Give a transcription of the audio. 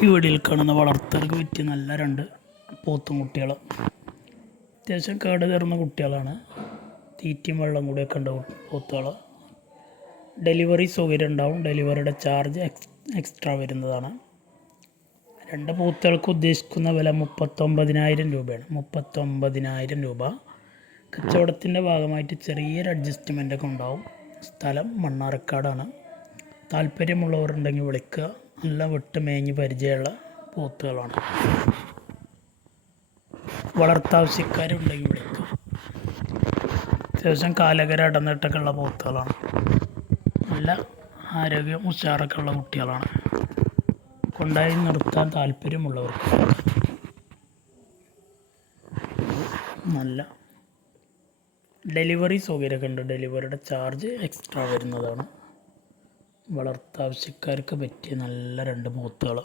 ഈ വീഡിയോയിൽ കാണുന്ന വളർത്തർക്ക് പറ്റിയ നല്ല 2 പോത്തും കുട്ടികൾ. അത്യാവശ്യം കേട് തീർന്ന കുട്ടികളാണ്. തീറ്റയും വെള്ളം കൂടിയൊക്കെ ഉണ്ട് പോത്തുകൾ. ഡെലിവറി സൗകര്യം ഉണ്ടാവും. ഡെലിവറിയുടെ ചാർജ് എക്സ്ട്രാ വരുന്നതാണ്. 2 പോത്തുകൾക്ക് ഉദ്ദേശിക്കുന്ന വില 39,000 രൂപയാണ്. 39,000 രൂപ. കച്ചവടത്തിൻ്റെ ഭാഗമായിട്ട് ചെറിയൊരു അഡ്ജസ്റ്റ്മെൻ്റൊക്കെ ഉണ്ടാവും. സ്ഥലം മണ്ണാർക്കാടാണ്. താല്പര്യമുള്ളവരുണ്ടെങ്കിൽ വിളിക്കുക. നല്ല വിട്ട് മേഞ്ഞ് പരിചയമുള്ള പോത്തുകളാണ്. വളർത്താവശ്യക്കാരുണ്ടെങ്കിൽ വിളിക്കുക. അത്യാവശ്യം കാലകര ഇടന്നിട്ടൊക്കെ ഉള്ള പോത്തുകളാണ്. നല്ല ആരോഗ്യം ഉഷാറൊക്കെ ഉള്ള കുട്ടികളാണ്. കൊണ്ടായി നിർത്താൻ താല്പര്യമുള്ളവർക്ക് നല്ല ഡെലിവറി സൗകര്യമൊക്കെ ഉണ്ട്. ഡെലിവറിയുടെ ചാർജ് എക്സ്ട്രാ വരുന്നതാണ്. വളർത്താവശ്യക്കാർക്ക് പറ്റിയ നല്ല 2 പോത്തുകൾ.